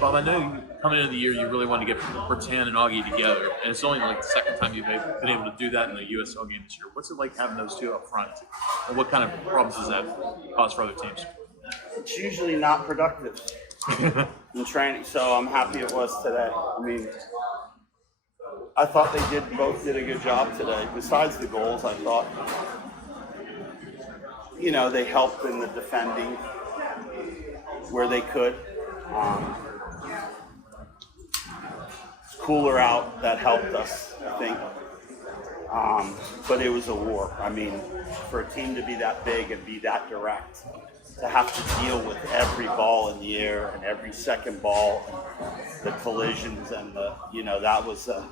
Bob, I know coming into the year you really wanted to get Bertan and Augie together, and it's only like the second time you've been able to do that in the USL game this year. What's it like having those two up front, and what kind of problems does that cause for other teams? It's usually not productive in training, so I'm happy it was today. I mean, I thought they both did a good job today. Besides the goals, I thought, they helped in the defending where they could. Cooler out, that helped us, I think. But it was a war. I mean, for a team to be that big and be that direct, to have to deal with every ball in the air and every second ball, and the collisions and that was a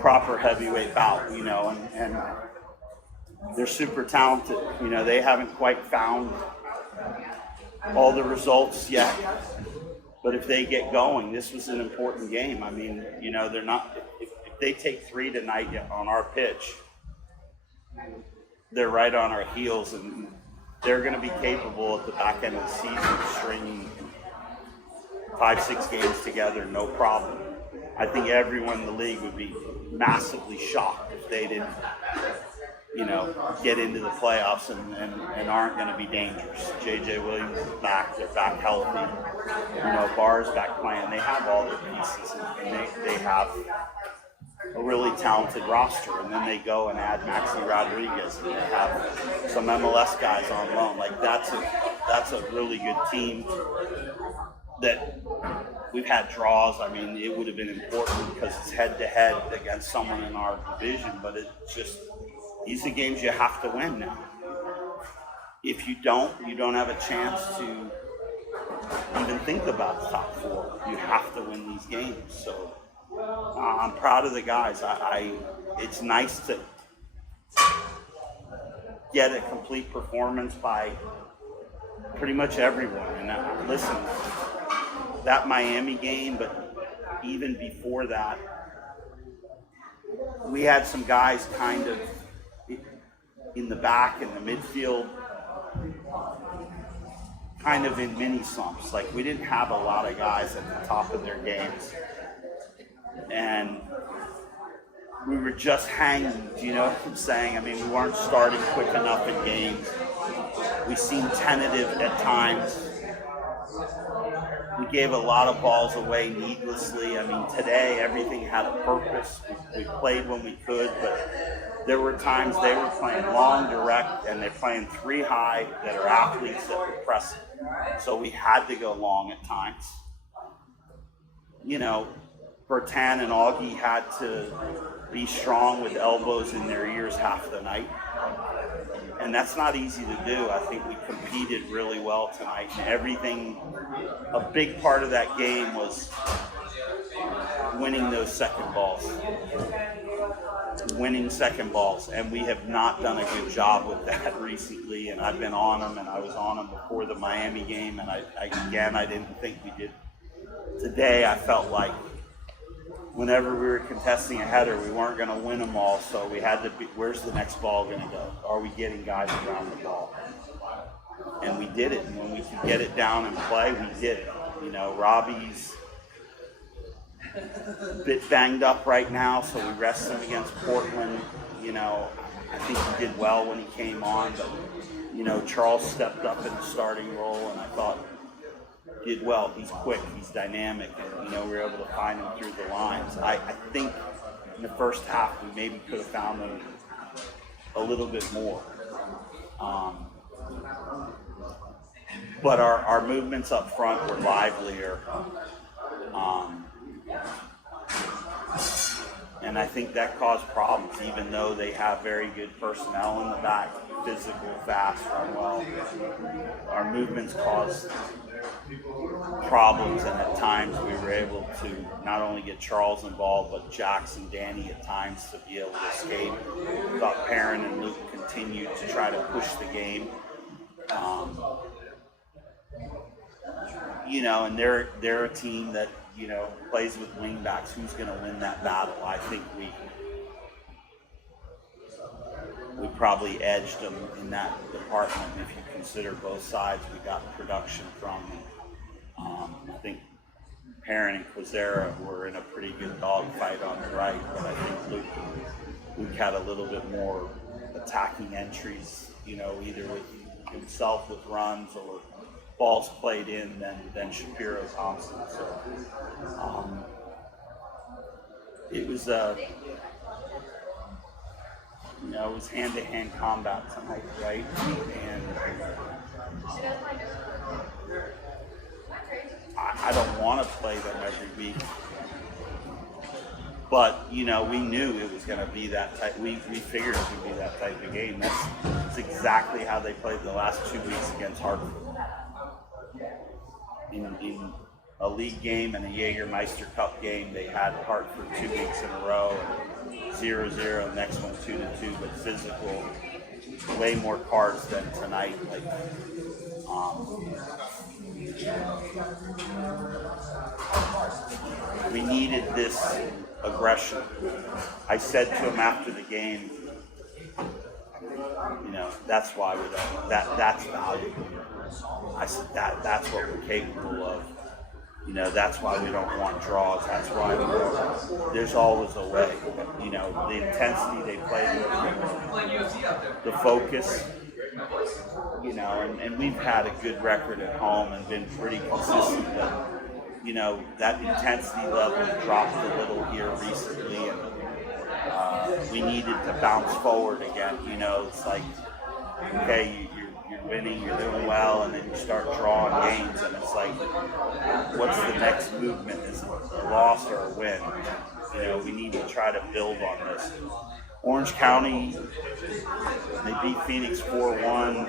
proper heavyweight bout, and they're super talented. They haven't quite found all the results yet, but if they get going, this was an important game. I mean, they're not, if they take 3 tonight on our pitch, they're right on our heels, and they're going to be capable at the back end of the season of stringing 5-6 games together, no problem. I think everyone in the league would be massively shocked if they didn't, get into the playoffs and aren't going to be dangerous. J.J. Williams is back. They're back healthy. Barr's back playing. They have all their pieces, and they have a really talented roster. And then they go and add Maxi Rodriguez, and they have some MLS guys on loan. Like, that's a really good team that we've had draws. I mean, it would have been important because it's head-to-head against someone in our division, but it's just, these are games you have to win now. If you don't have a chance to even think about the top 4. You have to win these games. So I'm proud of the guys. It's nice to get a complete performance by pretty much everyone. And listen, that Miami game, but even before that, we had some guys kind of in the back, in the midfield, kind of in mini slumps. Like, we didn't have a lot of guys at the top of their games. And we were just hanging, do you know what I'm saying? I mean, we weren't starting quick enough in games. We seemed tentative at times. We gave a lot of balls away needlessly. I mean, today everything had a purpose. We played when we could, but there were times they were playing long, direct, and they're playing 3 high that are athletes that were pressing. So we had to go long at times. Bertan and Augie had to be strong with elbows in their ears half the night. And that's not easy to do. I think we competed really well tonight. And a big part of that game was winning those second balls. And we have not done a good job with that recently. And I've been on them, and I was on them before the Miami game. And I didn't think we did. Today, I felt like whenever we were contesting a header, we weren't going to win them all, so we had to be, where's the next ball going to go? Are we getting guys around the ball? And we did it. And when we could get it down and play, we did it. Robbie's a bit banged up right now, so we rest him against Portland. I think he did well when he came on, but, Charles stepped up in the starting role, and I thought did well. He's quick, he's dynamic, and we were able to find him through the lines. I think in the first half we maybe could have found him a little bit more. But our movements up front were livelier. And I think that caused problems, even though they have very good personnel in the back, physical, fast, run well. Our movements caused problems, and at times we were able to not only get Charles involved, but Jackson, Danny at times to be able to escape. I thought Perrin and Luke continued to try to push the game. And they're a team that, plays with wingbacks. Who's going to win that battle? I think we probably edged them in that department. If you consider both sides, we got production from them. I think Perrin and Quazera were in a pretty good dogfight on the right, but I think Luke had a little bit more attacking entries, either with himself with runs or balls played in than Shapiro Thompson. So it was it was hand-to-hand combat tonight, right? And I don't want to play them every week, but we knew it was going to be that type. We figured it would be that type of game. That's exactly how they played the last 2 weeks against Hartford. In a league game and a Jägermeister Cup game, they had Hartford 2 weeks in a row, 0-0. Next one 2-2, but physical, way more cards than tonight. We needed this aggression. I said to him after the game, that's why we don't. That's valuable. I said that's what we're capable of. That's why we don't want draws. That's why there's always a way. The intensity they play with, the focus. And we've had a good record at home and been pretty consistent. But, that intensity level dropped a little here recently, and we needed to bounce forward again. It's like, okay, you're winning, you're doing well, and then you start drawing games, and it's like, what's the next movement? Is it a loss or a win? We need to try to build on this. Orange County, they beat Phoenix 4-1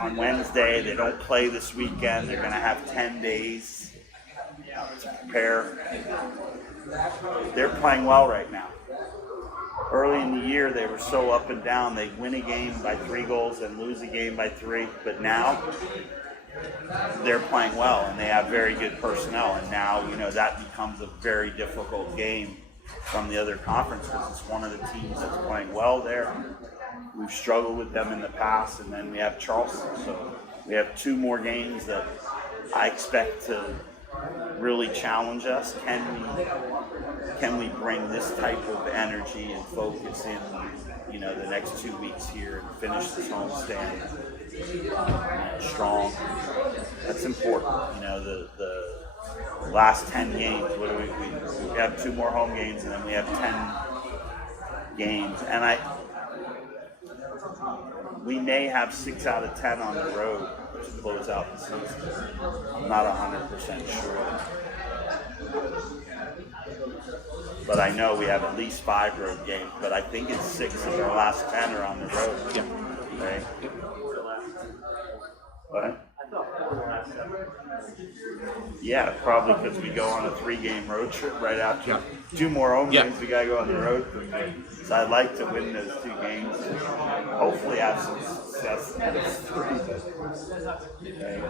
on Wednesday. They don't play this weekend. They're going to have 10 days to prepare. They're playing well right now. Early in the year, they were so up and down. They'd win a game by 3 goals and lose a game by 3. But now, they're playing well, and they have very good personnel. And now, that becomes a very difficult game from the other conference because it's one of the teams that's playing well there. We've struggled with them in the past, and then we have Charleston. So we have 2 more games that I expect to really challenge us. Can we bring this type of energy and focus in, the next 2 weeks here and finish this homestand strong? That's important. The last 10 games, what do we have 2 more home games, and then we have 10 games, and we may have 6 out of 10 on the road to close out the season. I'm not 100% sure, but I know we have at least 5 road games, but I think it's 6 of our last 10 are on the road. Yeah. Okay. What? Yeah, probably because we go on a 3-game road trip right after 2 more home games. We gotta go on the road. So I'd like to win those 2 games and hopefully have some success in those 3. Okay.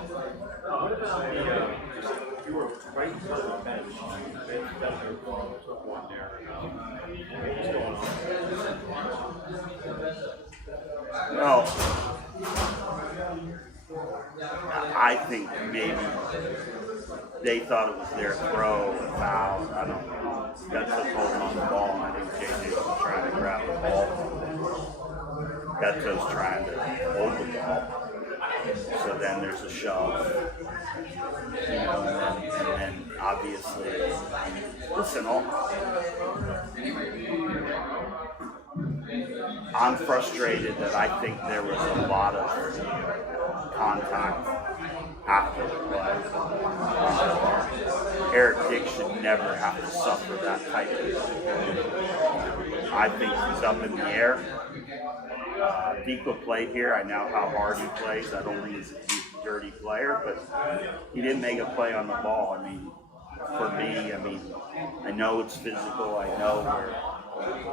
Well, I think maybe they thought it was their throw, a foul. I don't know. Got took holding on the ball, and I think JJ was trying to grab the ball. Gato's trying to hold the ball. So then there's a shove. And then obviously, listen, I'm frustrated that I think there was a lot of contact after the play. Eric Dick should never have to suffer that type of thing. I think he's up in the air. Diko played here. I know how hard he plays. I don't think he's a dirty player, but he didn't make a play on the ball. For me, I know it's physical. I know where,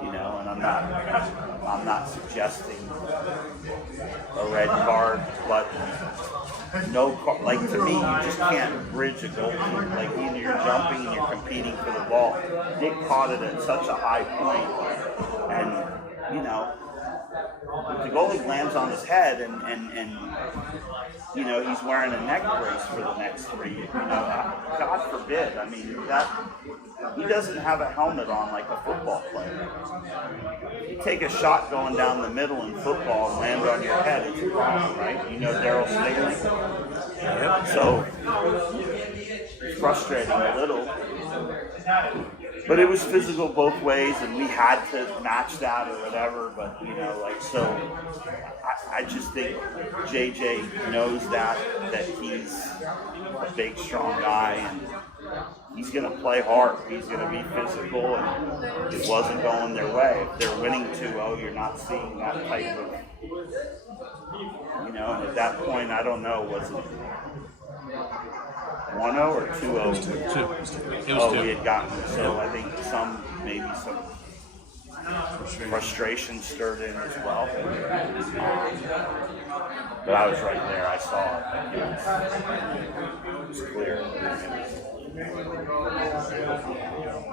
and I'm not suggesting a red card, but no, like to me, you just can't bridge a goal. Like either you're jumping and you're competing for the ball. Nick caught it at such a high point, and The goalie lands on his head, and he's wearing a neck brace for the next 3 years. God forbid. I mean, that he doesn't have a helmet on like a football player. You take a shot going down the middle in football and land on your head, it's a problem, right? You know Daryl Staley? Yep. So, frustrating a little. But it was physical both ways, and we had to match that or whatever. But so I just think JJ knows that he's a big, strong guy, and he's going to play hard. He's going to be physical, and it wasn't going their way. If they're winning 2-0, you're not seeing that type of, and at that point, I don't know, was it 1-0 or 2-0? It was 2. It was 2. We had gotten, so I think maybe some frustration stirred in as well. But I was right there. I saw it. It was clear.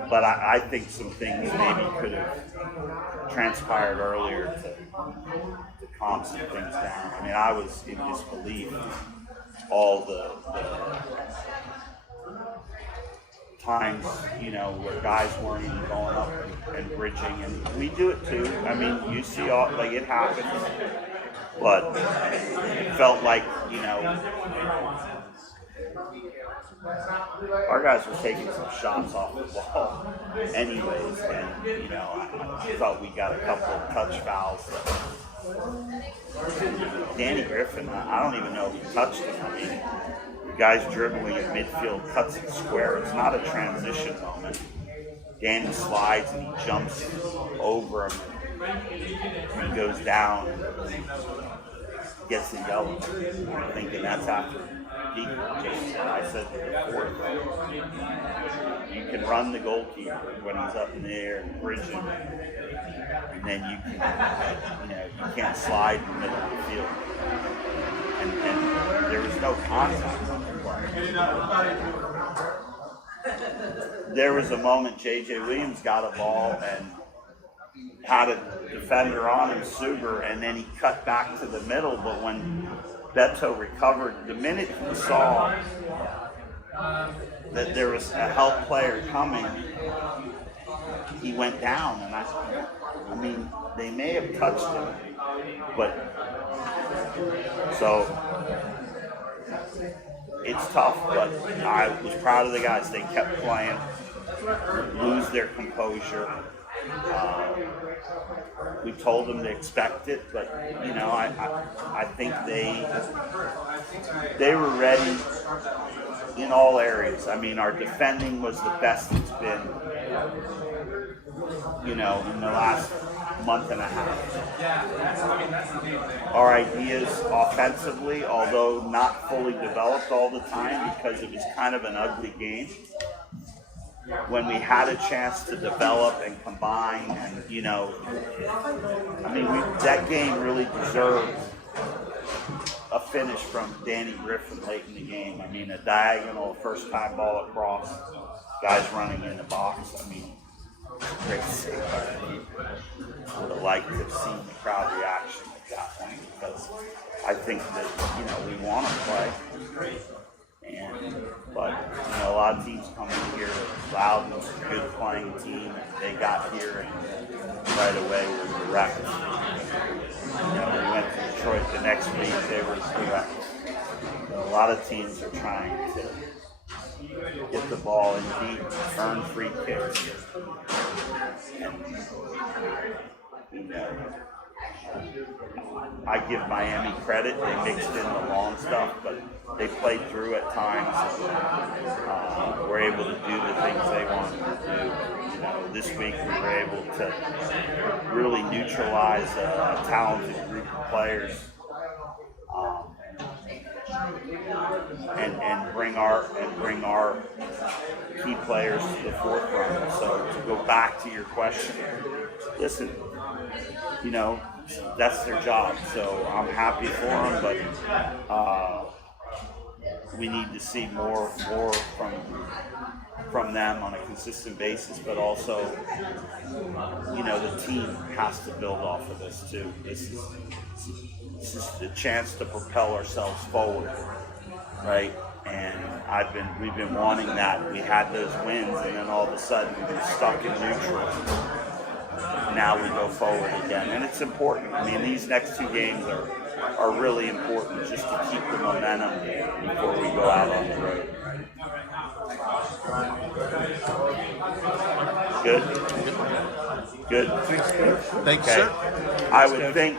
But I think some things maybe could have transpired earlier to calm some things down. I mean, I was in disbelief. All the times, where guys weren't even going up and bridging, and we do it too. I mean, you see it happens, but it felt like, our guys were taking some shots off the ball anyways, and, I thought we got a couple of touch fouls. Danny Griffin, I don't even know if he touched him. I mean, the guy's dribbling at midfield, cuts it square. It's not a transition moment. Danny slides and he jumps over him, and he goes down and gets the yellow. I'm thinking that's after I said before, you can run the goalkeeper when he's up in the air and bridge him, and then you can't slide in the middle of the field. And there was no contact on the play. There was a moment J.J. Williams got a ball and had a defender on him, Suger, and then he cut back to the middle, but when Beto recovered, the minute he saw that there was a help player coming, he went down, and I mean, they may have touched him, but so it's tough, but I was proud of the guys. They kept playing, lose their composure. We told them to expect it, but I think they were ready in all areas. I mean, our defending was the best it's been, in the last month and a half. Our ideas offensively, although not fully developed all the time because it was kind of an ugly game, when we had a chance to develop and combine, and that game really deserved a finish from Danny Griffin late in the game. I mean, a diagonal, first time ball across, guys running in the box. I mean, great save. I would have liked to have seen the crowd reaction at that point, because I think that we want to play. But a lot of teams come in here, Loudon was a good playing team, and they got here and right away were direct. We went to Detroit the next week, they were direct. A lot of teams are trying to get the ball in deep, earn free kicks. And, I give Miami credit, they mixed in the long stuff, but they played through at times and were able to do the things they wanted to do. This week we were able to really neutralize a talented group of players and bring our key players to the forefront. So to go back to your question, listen, that's their job. So I'm happy for them, but we need to see more from from them on a consistent basis, but also, the team has to build off of this too. This is a chance to propel ourselves forward, right? And we've been wanting that. We had those wins, and then all of a sudden we were stuck in neutral. Now we go forward again, and it's important. I mean, these next 2 games are really important just to keep the momentum before we go out on the road. Good. Good. Thanks, Okay. sir. I would think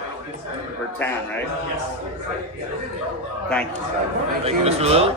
for 10, right? Thank you. Thank you, Mr. Lilley.